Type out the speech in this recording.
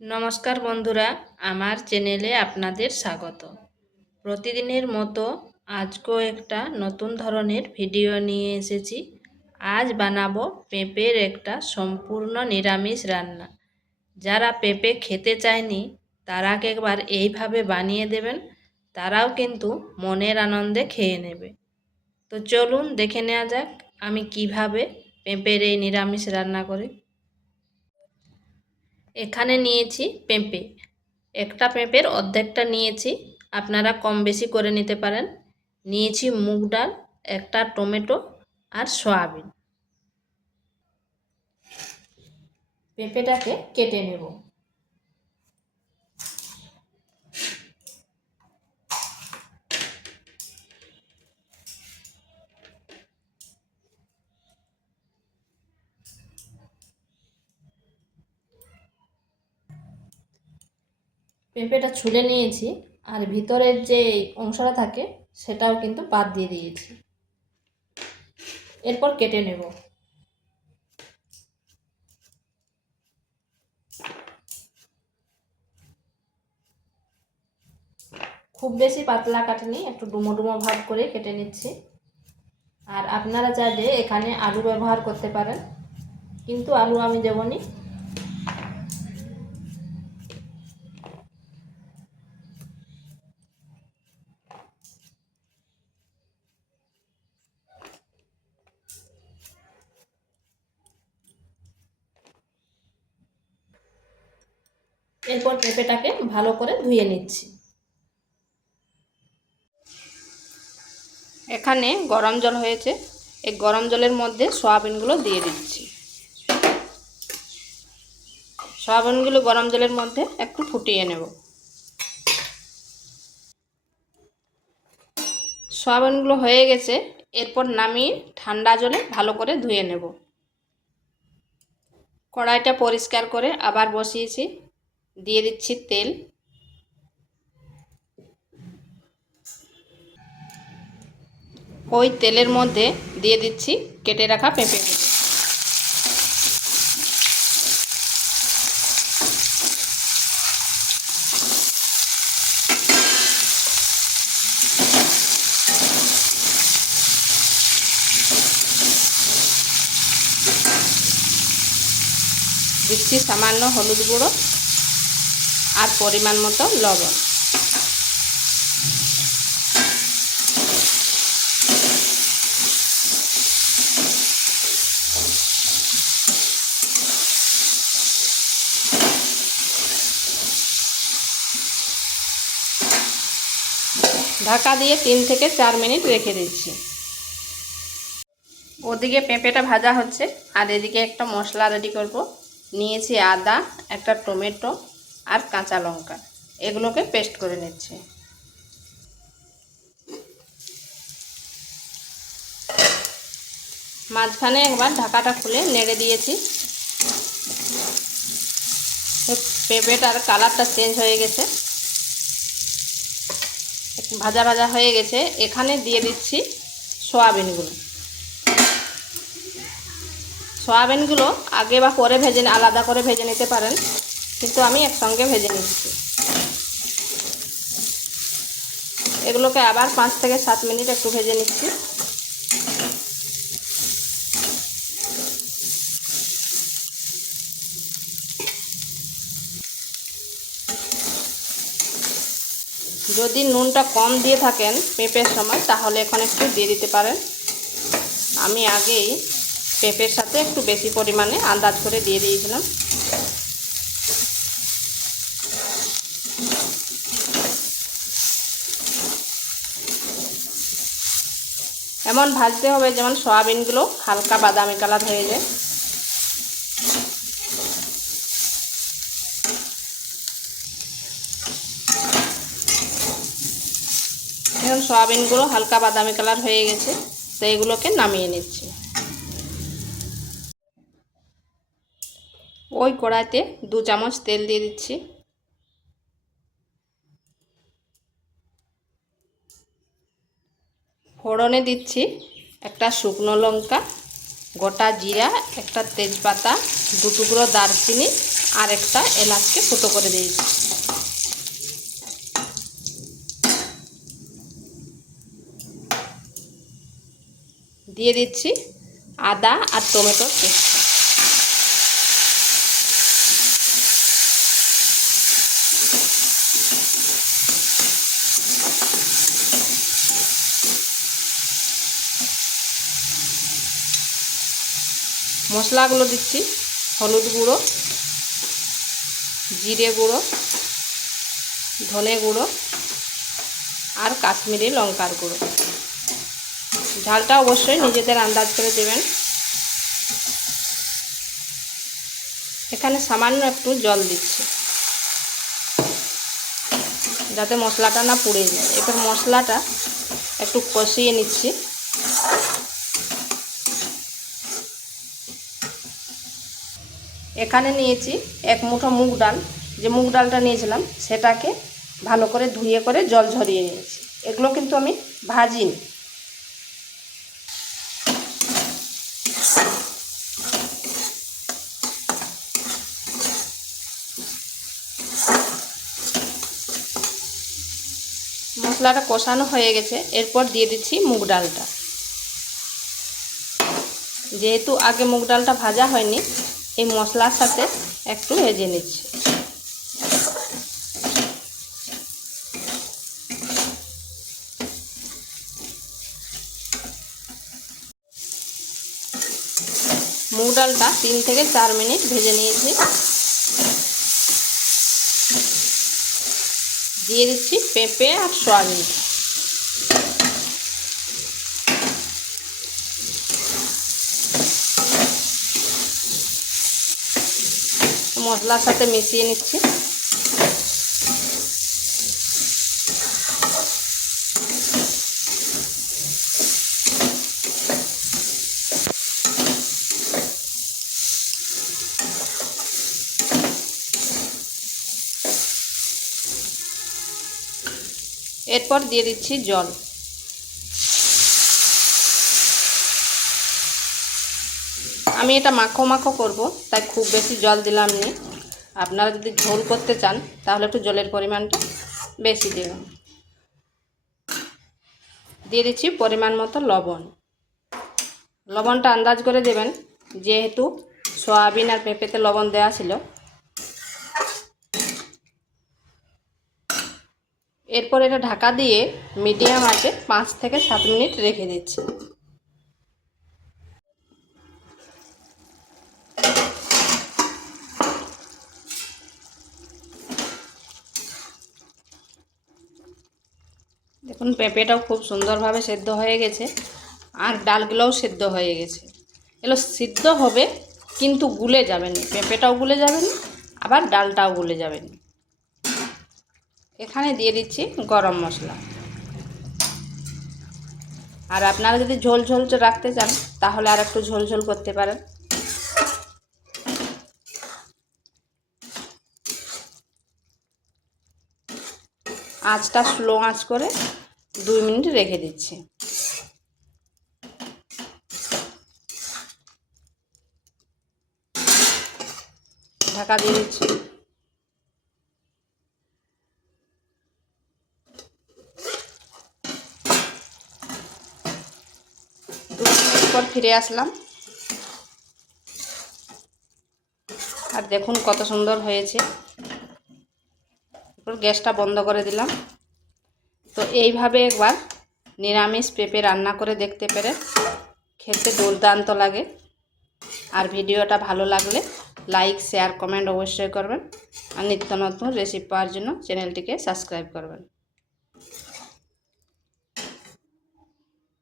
নমস্কার বন্ধুরা, আমার চ্যানেলে আপনাদের স্বাগত। প্রতিদিনের মতো আজকেও একটা নতুন ধরনের ভিডিও নিয়ে এসেছি। আজ বানাবো পেঁপের একটা সম্পূর্ণ নিরামিষ রান্না। যারা পেঁপে খেতে চায়নি তারা একবার এইভাবে বানিয়ে দেবেন, তারাও কিন্তু মনের আনন্দে খেয়ে নেবে। তো চলুন দেখে নেওয়া যাক আমি কিভাবে পেঁপের এই নিরামিষ রান্না করি। এখানে নিয়েছি পেঁপে, একটা পেঁপের অর্ধেকটা নিয়েছি, আপনারা কম বেশি করে নিতে পারেন। নিয়েছি মুগ ডাল, একটা টমেটো আর সয়াবিন। পেঁপেটাকে কেটে নেব। পেঁপেটা ছুলে নিয়েছি, আর ভিতরের যে অংশটা থাকে সেটাও কিন্তু বাদ দিয়ে দিয়েছি। এরপর কেটে নেব। খুব বেশি পাতলা কাটেনি, একটু ডুমো ডুমো ভাব করে কেটে নিচ্ছি। আর আপনারা চাইলে এখানে আলু ব্যবহার করতে পারেন, কিন্তু আলু আমি দেবনি। এরপর পেঁপেটাকে ভালো করে ধুয়ে নিচ্ছি। এখানে গরম জল হয়েছে, এই গরম জলের মধ্যে সয়াবিনগুলো দিয়ে দিচ্ছি। সয়াবিনগুলো গরম জলের মধ্যে একটু ফুটিয়ে নেব। সয়াবিনগুলো হয়ে গেছে, এরপর নামিয়ে ঠান্ডা জলে ভালো করে ধুয়ে নেব। কড়াইটা পরিষ্কার করে আবার বসিয়েছি, দিয়ে দিচ্ছি তেল। ওই তেলের মধ্যে দিয়ে দিচ্ছি কেটে রাখা পেঁপেগুলো। দিচ্ছি সামান্য হলুদ গুঁড়ো আর পরিমাণ মতো লবণ। ঢাকা দিয়ে 3 থেকে 4 মিনিট রেখে দিচ্ছি। ওদিকে পেঁপেটা ভাজা হচ্ছে, আর এদিকে একটা মশলা রেডি করব। নিয়েছি আদা, একটা টমেটো আর কাঁচা লঙ্কা, এগুলোকে পেস্ট করে নিচ্ছি। মাঝখানে একবার ঢাকাটা খুলে নেড়ে দিয়েছি। পেঁপেটার কালারটা চেঞ্জ হয়ে গেছে, ভাজা ভাজা হয়ে গেছে। এখানে দিয়ে দিচ্ছি সয়াবিনগুলো। সয়াবিনগুলো আগে বা পরে ভেজে আলাদা করে ভেজে নিতে পারেন, কিন্তু আমি একসঙ্গে ভেজে নিচ্ছি। এগুলোকে আবার 5 থেকে 7 মিনিট একটু ভেজে নিচ্ছি। যদি নুনটা কম দিয়ে থাকেন পেঁপের সময়, তাহলে এখন একটু দিয়ে দিতে পারেন। আমি আগেই পেঁপের সাথে একটু বেশি পরিমাণে আন্দাজ করে দিয়ে দিয়েছিলাম। এমন ভাজতে হবে যেমন সয়াবিনগুলো হালকা বাদামি কালার হয়ে যায়। এখন সয়াবিনগুলো হালকা বাদামি কালার হয়ে গেছে, তো এগুলোকে নামিয়ে নিচ্ছি। ওই কড়াইতে 2 চামচ তেল দিয়ে দিচ্ছি। ফোড়নে দিচ্ছি একটা শুকনো লঙ্কা, গোটা জিরা, একটা তেজপাতা, 2 টুকরো দারচিনি আর একটা এলাচকে ফুটো করে দিয়েছি। দিয়ে দিচ্ছি আদা আর টমেটোর পেস্ট। মশলাগুলো দিচ্ছি হলুদ গুঁড়ো, জিরে গুঁড়ো, ধনে গুঁড়ো আর কাশ্মীরি লঙ্কার গুঁড়ো। ঝালটা অবশ্যই নিজেদের আন্দাজ করে দেবেন। এখানে সামান্য একটু জল দিচ্ছি যাতে মশলাটা না পুড়ে যায়। এবার মশলাটা একটু কষিয়ে নিচ্ছি। এখানে নিয়েছি 1 মুঠো মুগ ডাল। যে মুগ ডালটা নিয়েছিলাম সেটাকে ভালো করে ধুয়ে করে জল ঝরিয়ে নিয়েছি। এগুলো কিন্তু আমি ভাজিনি। মশলাটা কষানো হয়ে গেছে, এরপর দিয়ে দিচ্ছি মুগ ডালটা। যেহেতু আগে মুগ ডালটা ভাজা হয়নি, এই মশলার সাথে একটু ভেজে নিচ্ছি। মুগ ডালটা 3 থেকে 4 মিনিট ভেজে নিয়েছি। দিয়ে দিচ্ছি পেঁপে আর সয়াবিন। মশলার সাথে মিশিয়ে নিচ্ছি। এরপর দিয়ে দিচ্ছি জল। আমি এটা মাখো মাখো করব, তাই খুব বেশি জল দিলাম না। আপনারা যদি ঝোল করতে চান তাহলে একটু জলের পরিমাণটা বেশি দেবেন। দিয়ে দিচ্ছি পরিমাণ মতো লবণ। লবণটা আন্দাজ করে দেবেন, যেহেতু সয়াবিন আর পেঁপেতে লবণ দেওয়া ছিল। এরপর এটা ঢাকা দিয়ে মিডিয়াম আঁচে 5 থেকে 7 মিনিট রেখে দিচ্ছি। দেখুন পেঁপেটাও খুব সুন্দরভাবে সেদ্ধ হয়ে গেছে আর ডালগুলোও সেদ্ধ হয়ে গেছে। এগুলো সিদ্ধ হবে কিন্তু গুলে যাবে না, পেঁপেটাও গুলে যাবে না আবার ডালটাও গুলে যাবে না। এখানে দিয়ে দিচ্ছি গরম মশলা। আর আপনারা যদি ঝোল ঝোল রাখতে চান তাহলে আর একটু ঝোল ঝোল করতে পারেন। আঁচটা স্লো আঁচ করে 2 মিনিট রেখে দিচ্ছি। ঢাকা দিয়ে দিচ্ছি। 2 মিনিট পর ফিরে আসলাম আর দেখুন কত সুন্দর হয়েছে। এরপর গ্যাসটা বন্ধ করে দিলাম। তো এইভাবে একবার নিরামিষ পেঁপে রান্না করে দেখতে পারেন, খেতে দুর্দান্ত লাগে। আর ভিডিওটা ভালো লাগলে লাইক শেয়ার কমেন্ট অবশ্যই করবেন। আর নিত্য নতুন রেসিপি পাওয়ার জন্য চ্যানেলটিকে সাবস্ক্রাইব করবেন।